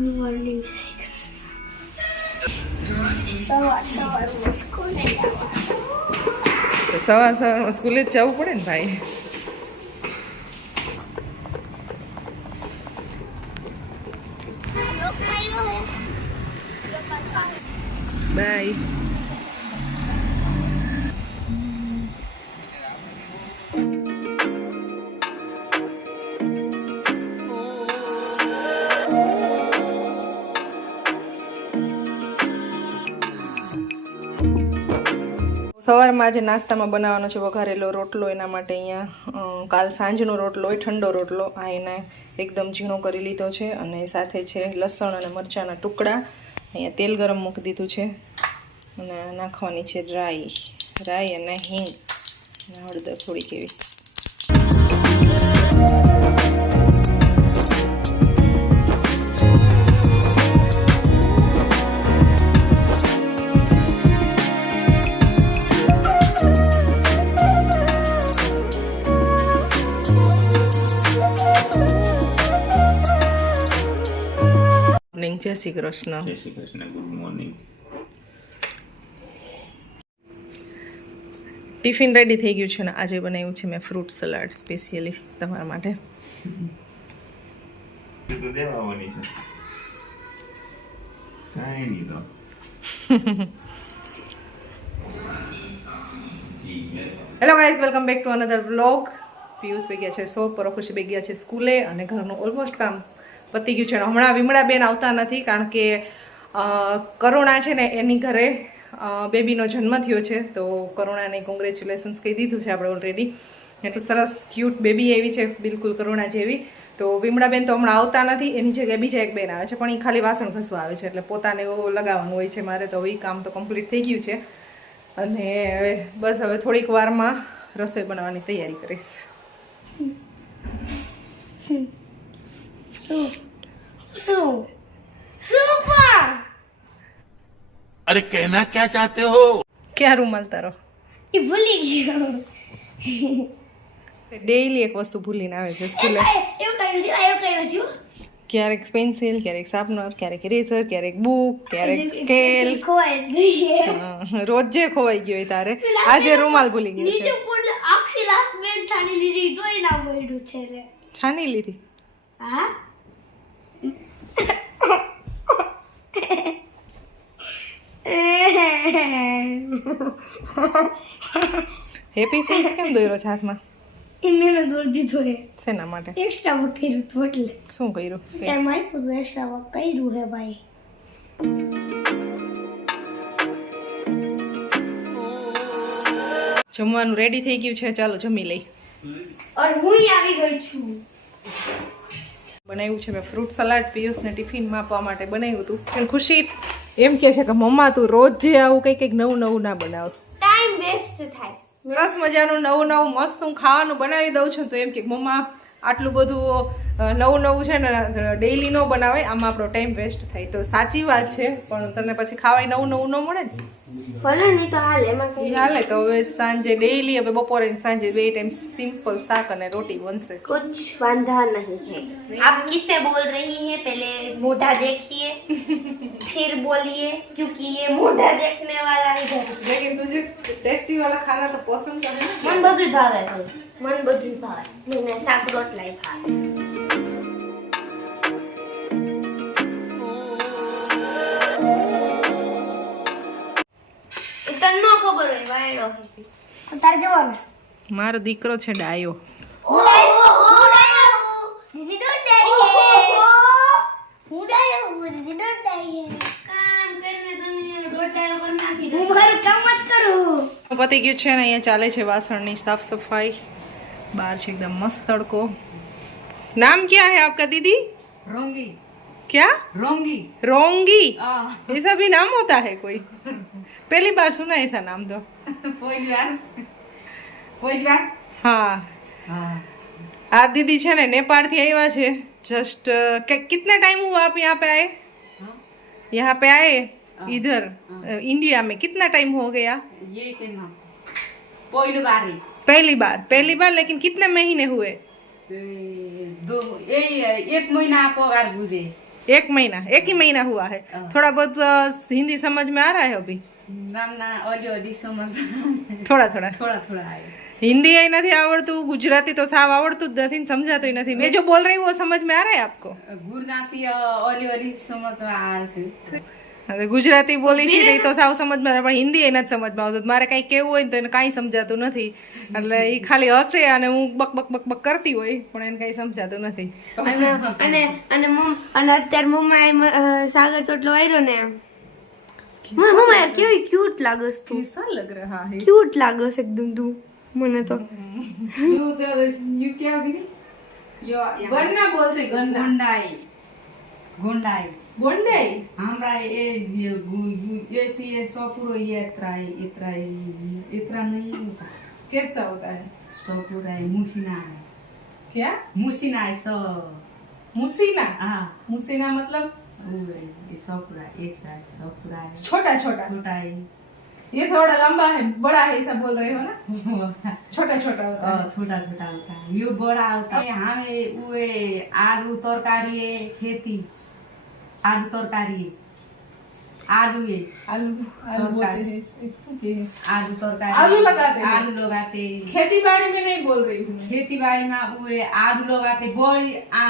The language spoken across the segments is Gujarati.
જય શ્રી કૃષ્ણ સવાર સવારમાં સ્કૂલે સવાર સવારમાં સ્કૂલે જ જવું પડે ને ભાઈ? બાય. સવારમાં આજે નાસ્તામાં બનાવવાનો છે વઘારેલો રોટલો, એના માટે અહીંયા કાલ સાંજનો રોટલો હોય, ઠંડો રોટલો, આ એને એકદમ ઝીણો કરી લીધો છે અને સાથે છે લસણ અને મરચાંના ટુકડા. અહીંયા તેલ ગરમ મૂકી દીધું છે અને નાખવાની છે રાઈ. રાઈ અને હિંગ. અને હળદર થોડીક એવી. મોર્નિંગ જય શ્રી કૃષ્ણ જય Shri Krishna good morning tiffin ready થઈ ગયું છે ને? આજે બનાવ્યું છે મેં ફ્રૂટ સલાડ સ્પેશિયલી તમારા માટે. Hello guys welcome back to another vlog Piyush બે ગયા છે સો પરોખુશી ખુશી બે ગયા છે સ્કૂલે અને ઘરનું ઓલમોસ્ટ કામ. પતી ગયું છે. અને હમણાં વિમળાબેન આવતા નથી કારણ કે કરુણા છે ને એની ઘરે બેબીનો જન્મ થયો છે. તો કરુણાને કોંગ્રેચ્યુલેશન્સ કહી દીધું છે આપણે ઓલરેડી એટલું સરસ ક્યુટ બેબી એવી છે, બિલકુલ કરુણા જેવી. તો વિમળાબેન તો હમણાં આવતા નથી, એની જગ્યાએ બીજા એક બેન આવે છે. પણ એ ખાલી વાસણ ઘસવા આવે છે. એટલે પોતાને એવું લગાવવાનું હોય છે મારે તો હવે કામ તો કમ્પ્લીટ થઈ ગયું છે. અને બસ હવે થોડીક વારમાં રસોઈ બનાવવાની તૈયારી કરીશ. શું? શું? શું પણ? અરે કહેના ક્યાં ચાહતે હો? ક્યાં રૂમાલ તારો? એ ભૂલી ગયો. ડેઈલી એક વસ્તુ ભૂલીને આવે છે સ્કૂલે. ક્યારેક પેન્સિલ ક્યારેક શાર્પનર ક્યારેક રેઝર ક્યારેક બુક ક્યારેક સ્કેલ રોજે ખોવાઈ ગયો તારે. આજે રૂમાલ ભૂલી ગયો છે. આખી લાસ્ટ બેન છાની લીધી તોય ના મળ્યું છે છાની લીધી? હા? હેપી ફેસ કેમ દોર્યો છે હાથમાં? એ મેં દોર દીધો હે. શેના માટે? એક્સ્ટ્રા વર્ક કર્યું હતું એટલે. શું કર્યું? એમ આપ્યું હતું એક્સ્ટ્રા વર્ક કર્યું હે ભાઈ. જમવાનું રેડી થઈ ગયું છે. ચાલો જમી લઈ. અને હું આવી ગઈ છું. બનાવ્યું છે. મેં ફ્રૂટ સલાડ પિયુષને ટિફિનમાં આપવા માટે બનાવ્યું હતું. પણ ખુશી. એમ કહે છે કે મમ્મા તું રોજ જે આવું કંઈક કંઈક નવું નવું ના બનાવ. ટાઈમ વેસ્ટ થાય. સરસ મજાનું નવું નવું મસ્ત હું ખાવાનું બનાવી દઉં છું. તો એમ કે મમ્મા આટલું બધું નવું નવું છે ને ડેઈલી ન બનાવે આમાં આપણો ટાઈમ વેસ્ટ થાય તો સાચી વાત છે પણ તને પછી ખાવાય નવું નવું ન મળે જ ભલે નહીં તો હાલ એમાં એ હાલે તો હવે સાંજે ડેઈલી હવે બપોરે ને સાંજે બે ટાઈમ સિમ્પલ શાક અને રોટી બનશે कुछ बांधा नहीं है आप किससे बोल रही हैं पहले मोढ़ा देखिए फिर बोलिए क्योंकि ये मोढ़ा देखने वाला है लेकिन तुझे टेस्टी वाला खाना तो पसंद है ना મન બધું ભાવે ભાઈ મન મારું કામ જ કરું પતી ગયું છે ને અહીંયા ચાલે છે વાસણની સાફ સફાઈ બહાર છે એકદમ મસ્ત તડકો નામ क्या है आपका दीदी रोंगी क्या रोंगी रोंगी हाँ ऐसा भी नाम होता है कोई पहली बार सुना ऐसा नाम तो पहली बार पहली बार हाँ हाँ આ દીદી છે ને नेपाल થી આવ્યા છે जस्ट कितना टाइम हुआ आप यहाँ पे आए यहाँ पे आए इधर अ, इंडिया में कितना टाइम हो गया ये के नाम पहली बार ही पहली बार पहली बार लेकिन कितने महीने हुए ए, दो ये एक महीना पगार बुझे एक महीना एक ही महीना हुआ है थोड़ा बहुत अ, हिंदी समझ में आ रहा है अभी નામના ઓલી ઓલી સમજ થોડા થોડા થોડા થોડા આવે हिंदी ही नहीं आवड़तू गुजराती तो साव आवड़तू જ નથી ને સમજાતું નથી मैं जो बोल रही हूँ वो समझ में आ रहा है आपको ગુજરાતી ઓલી ઓલી સમજમાં આવે છે હવે ગુજરાતી બોલી છે ને ઈ તો સાવ સમજમાં આવે, પણ હિન્દી એ નથી સમજમાં આવતું મારે કંઈ કેવું હોય ને તો એને કાંઈ સમજાતું નથી એટલે એ ખાલી હસે અને હું બક બક બક બક કરતી હોય પણ એને કંઈ સમજાતું નથી અને અને અને મમ અને અત્યારે મમ્મા એમ અ, સાગર ચોટલો આવ્યો ને મમ્મા મમ્મા યાર કેવી ક્યુટ લાગસ તું કેસા લગ રહા હે ક્યુટ લાગસ એકદમ તું મને તો યુ યુ क्या गिरी यो ગન્ના બોલતે ગન્ના ગુંડાઈ ગુંડાઈ બોંડાઈ हमरा ये ये गु- गु- ये थी ये सौ पूरा ये इतना है इतना है इतना नहीं होता कैसा होता है सौ पूरा है मुसीना है क्या मुसीना है सौ मुसीना हाँ मुसीना मतलब वो है, ये सौ पूरा एक साइड सौ पूरा है छोटा छोटा छोटा है ये थोड़ा लंबा है बड़ा है ऐसा बोल रहे हो ना छोटा छोटा होता है और छोटा छोटा होता है ये बड़ा होता है हमें वो आलू तरकारी है खेती आलू तरकारी है आलू है आलू आलू बोलते हैं इसको। ओके। आलू तरकारी आलू लगाते हैं? आलू लगाते हैं। खेती बाड़ी में नहीं बोल रही हूँ मैं। खेती बाड़ी में वो आलू लगाते बड़ी आ-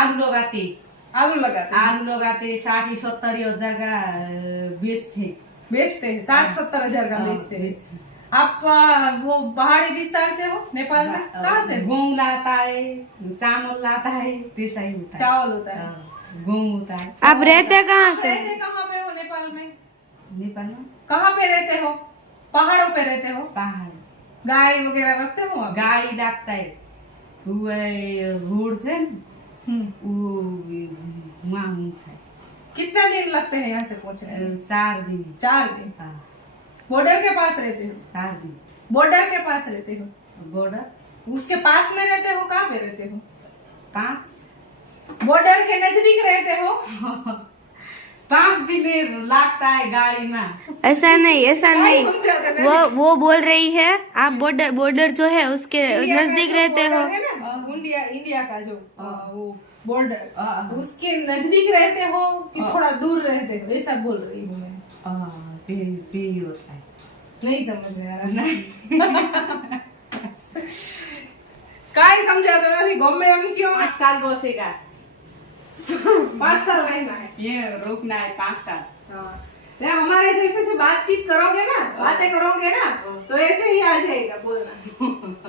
आलू लगाते आलू लगाते हैं आलू लगाते साठी सत्तरी हजार का अ, बेचते बेचते हैं साठ सत्तर हजार का बेचते हैं आप वो पहाड़ी विस्तार से हो नेपाल में कहाँ से गेहूँ लाता है चावल लाता है तीसरा होता है चावल होता है गेहूँ होता है आप रहते कहाँ से रहते कहाँ पे हो नेपाल में नेपाल में कहाँ पे रहते हो पहाड़ों पे रहते हो पहाड़ गाय वगैरह रखते हो गाय रखता है वो रोड थे वो वहाँ कितना दिन लगते हैं यहाँ से पहुँचने में? चार दिन। चार दिन? हाँ, बॉर्डर के पास रहते हो? चार दिन। बॉर्डर के पास रहते हो? बॉर्डर? उसके पास में रहते हो? कहाँ पे रहते हो? पाँच बॉर्डर के नज़दीक रहते हो? पाँच दिन लगता है गाड़ी में। ऐसा नहीं ऐसा नहीं। वो वो बोल रही है आप बॉर्डर बॉर्डर जो है उसके नज़दीक रहते हो। है इंडिया इंडिया का जो आ, वो बॉर्डर हाँ। उसके नजदीक रहते हो कि थोड़ा दूर रहते हो ऐसा बोल रही हूँ मैं हाँ, पे- पे ही होता है नहीं समझ में आ रहा કાંઈ સમજાતો નથી ગમે એમ કયો पाँच साल बसेगा पाँच साल रहना है ये रुकना है पाँच साल हाँ। नहीं, हमारे जैसे से बातचीत करोगे ना बातें करोगे ना तो ऐसे ही आ जाएगा बोलना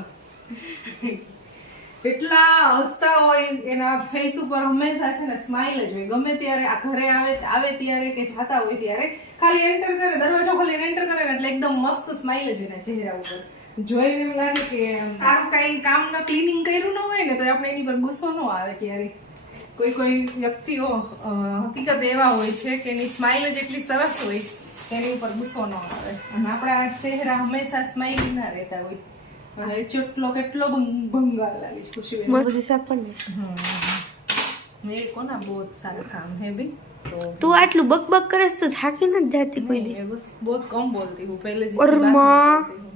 એટલા હસતા હોય, એના ફેસ ઉપર હંમેશા છે ને સ્માઇલ જ હોય. ગમે ત્યારે આ ઘરે આવે આવે ત્યારે કે જાતા હોય ત્યારે ખાલી એન્ટર કરે, દરવાજો ખોલીને એન્ટર કરે ને એટલે એકદમ મસ્ત સ્માઇલ જ એના ચહેરા ઉપર. જોઈને એમ લાગે કે તારું કઈ કામના ક્લીનિંગ કર્યું ન હોય ને, તો આપણે એની પર ગુસ્સો ન આવે ક્યારે. કોઈ કોઈ વ્યક્તિઓ હકીકત એવા હોય છે કે એની સ્માઇલ જ એટલી સરસ હોય, એની ઉપર ગુસ્સો ન આવે. અને આપણા ચહેરા હંમેશા સ્માઇલી ના રહેતા હોય. અને એ ચોટલો કેટલો ભંગ- ભંગાર લાગે છે ખુશી બધું સાપણ मेरे को ना बहुत सारा काम है भी तो તું આટલું બક બક કરસ તો થાકી નથી જાતી કોઈ नहीं, દી मैं बस बहुत कम बोलती हूँ पहले और जितनी बात माँ? नहीं करती हूँ।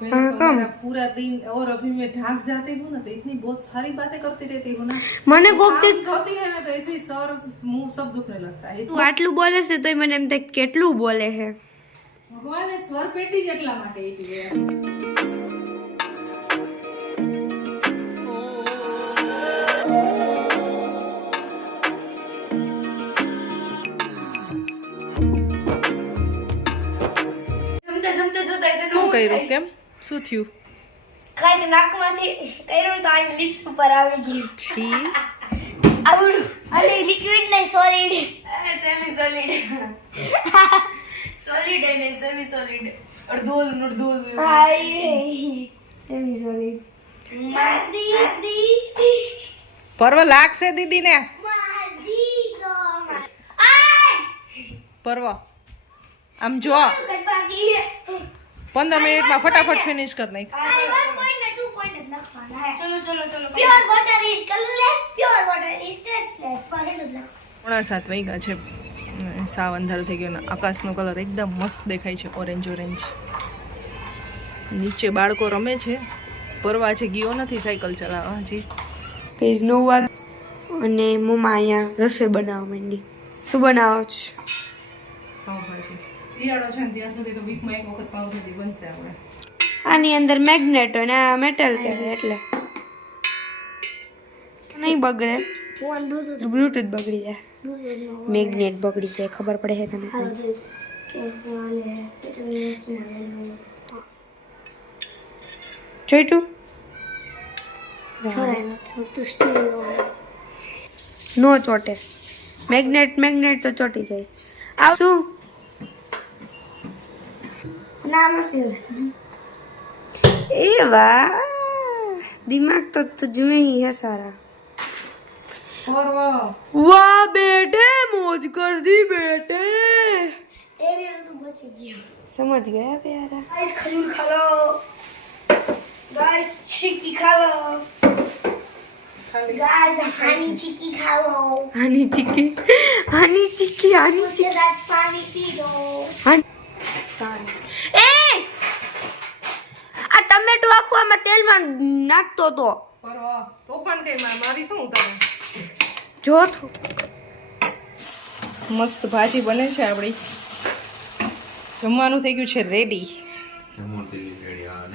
पहले हाँ, तो कम? मेरा पूरा दिन और अभी मैं ढाक जाती हूँ ना तो इतनी बहुत सारी बातें करती रहती हूँ ना મને કોક દી शांत होती है ना तो ऐसे ही सर मुंह सब दुखने लगता है તું આટલું બોલે છે તોય મને એમ થાય કે કેટલું બોલે છે ભગવાને સ્વર પેટી જ એટલા માટે આપી કર્યું? કેમ? શું થયું? કંઈક નાકમાંથી કર્યું તો આ લિપ્સ ઉપર આવી ગયું. છી. આવડું. અને લિક્વિડ ને સોલિડ સેમી સોલિડ સોલિડ નહીં સેમી સોલિડ અડધોલ અડધોલ સેમી સોલિડ પર્વ લાગશે દીદી. ને પર્વ. આમ જો. પંદર મિનિટમાં ફટાફટ ફિનિશ કરી નાખ. ચલો ચલો ચલો pure water is colourless pure water is tasteless બસ એટલું જ લખો. પોણા સાત વાગ્યા છે. સાવ અંધારું થઈ ગયો અને આકાશનો કલર એકદમ મસ્ત દેખાય છે ઓરેન્જ ઓરેન્જ નીચે બાળકો રમે છે. પરવા છે ગયો નથી સાયકલ ચલાવવા હજી વાગ અને મમ્મા અહીંયા રસોઈ બનાવવા માંડી. શું બનાવો છો? શિયાળો છે ત્યાં સુધી તો વીકમાં એક વખત પાવભાજી બનશે આપણે. આની અંદર મેગ્નેટ હોય ને આ મેટલ કહેવાય એટલે. નહીં બગડે. બ્લૂટૂથ બગડી જાય. મેગ્નેટ બગડી જાય ખબર પડે છે તને જોઈતું? નો. ચોટે. મેગ્નેટ મેગ્નેટ તો ચોટી જાય. આવશું શું? ए वाह दिमाग तो तुझ में ही है सारा और वाह वाह बेटे मौज कर दी बेटे समझ गया प्यारा गाइस खजूर खा लो गाइस चिक्की खा लो गाइस हनी चिक्की खा लो हनी चिक्की हनी चिक्की हनी चिक्की पानी पी लो हनी सारी ટમેટો આખવામાં તેલમાં નાખતો તો. તો પણ કઈ મારી શું તમે જો મસ્ત ભાજી બને છે આપણી. જમવાનું થઈ ગયું છે રેડી હા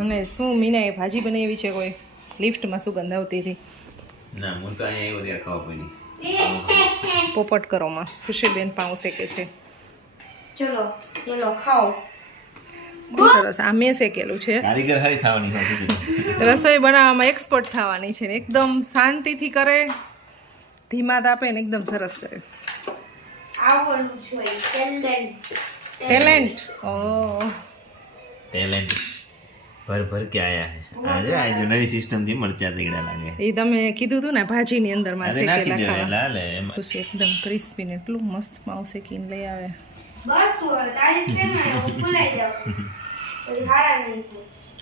અને શું મીનાએ ભાજી બનાવી છે કોઈ? લિફ્ટમાં સુગંધ આવતી હતી? ના મને તો અહીંયા આવ્યો ત્યારે ખાવા પડી. પોપટ કરોમાં ખુશીબેન પાઉં શેકે છે. ચલો ચલો ખાઓ. સરસ આ મેં શેકેલું છે. કારીગર રસોઈ બનાવવામાં એક્સપર્ટ થવાની છે ને. એકદમ શાંતિથી કરે ધીમા તાપે ને એકદમ સરસ કરે. જોઈએ ટેલેન્ટ ટેલેન્ટ ઓ. ટેલેન્ટ ભર ભર કે આયા હે. આજે આજે નવી સિસ્ટમથી મરચા તીગડા લાગે. એ તમે કીધું તું ને ભાજીની અંદરમાં શેકેલા ખાવા. લાલે એમાં. એકદમ ક્રિસ્પી ને એટલું મસ્ત માવ શેકીને લઈ આવે. બસ તું હવે તારીફ કેમ આવ્યો ભૂલાઈ જાવ પછી હારા નહીં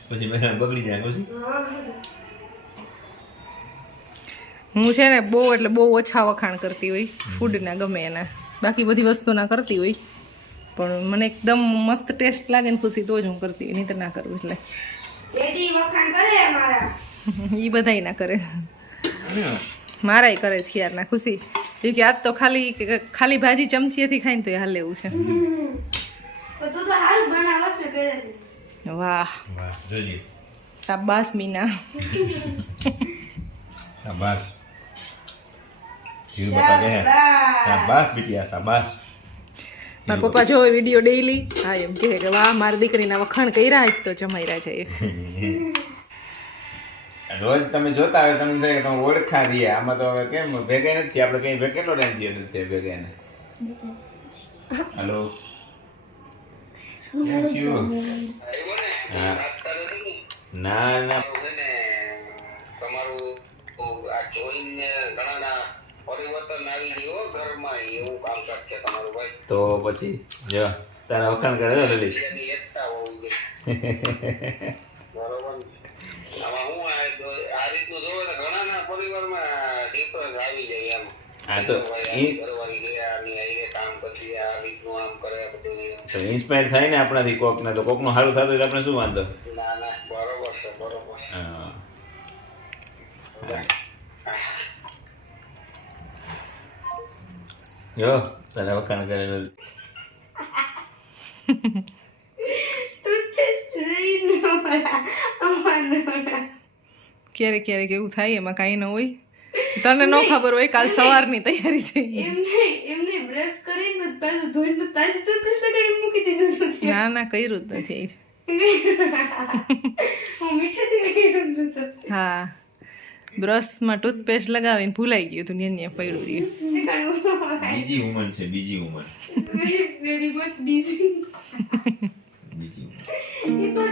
પછી મેં બગડી જાય પછી? હું. છે ને બહુ એટલે બહુ ઓછા વખાણ કરતી હોય. ફૂડના ગમે એના. બાકી બધી વસ્તુના કરતી હોય. પણ મને એકદમ મસ્ત ટેસ્ટ લાગે ને ખુશી તો જ હું કરતી હોય. નહીં તો ના કરું એટલે. બેટી વખાણ કરે મારા. એ બધાય ના કરે. મારાય કરે છે યાર ના ખુશી. એ કે આજ તો ખાલી ખાલી ભાજી ચમચીએથી ખાઈને તો એ હાલ લેવું છે. તું તો હારું બનાવસ ને પહેલેથી. વાહ વાહ જોજે શાબાશ મીના શાબાશ ધીરુ બાપા કહે શાબાશ બિટિયા શાબાશ મારા પપ્પા જોવે વીડિયો ડેઈલી હા એમ કહે કે વાહ મારી દીકરીના વખાણ કર્યા જ તો જમાઈ રહ્યા છે. રોજ તમે જોતા હોય તમને થાય કે તમે ઓળખા દઈએ આમાં તો હવે કેમ ભેગા નથી આપણે કઈ કેટલો ટાઈમ થયો નથી ભેગા ને હેલો થેન્ક થયું? ના. ના તમારું આ જોઈને ઘણાના પરિવર્તન આવી ગયું ઘરમાં એવું કામકાજ છે તમારું ભાઈ. તો પછી જો તારા વખાણ કરે તો લલિત. એકતા હોવી જોઈએ. બરોબર આમાં હું આ રીતનું જોવે તો ઘણાના પરિવારમાં ડિફરન્સ આવી જાય એમ. હા તો એ કામ કરતી આ રીતનું આમ કરે બધું ઇન્સ્પાયર થાય ને આપણાથી કોકને તો કોકનું સારું થતું હોય તો આપણે શું વાંધો? ના ના બરોબર છે બરોબર જો તારા વખાણ કરેલું ક્યારેક ક્યારેક એવું થાય એમાં કાંઈ ન હોય. તને ન ખબર હોય કાલ સવારની તૈયારી છે. એમને એમને બ્રશ કરીને પાછું ધોઈને પછી પાછું ટૂથપેસ્ટ કરી મૂકી દીધું નથી ના ના કર્યું જ નથી. હું મીઠાથી કર્યું તો હા. બ્રશમાં ટૂથપેસ્ટ લગાવીને ભૂલાઈ ગયું હતું ને અહીંયા પડ્યું રહ્યું. બીજી ઉંમર છે બીજી ઉંમર. વેરી મચ બીઝી બીજી ઉંમર. તો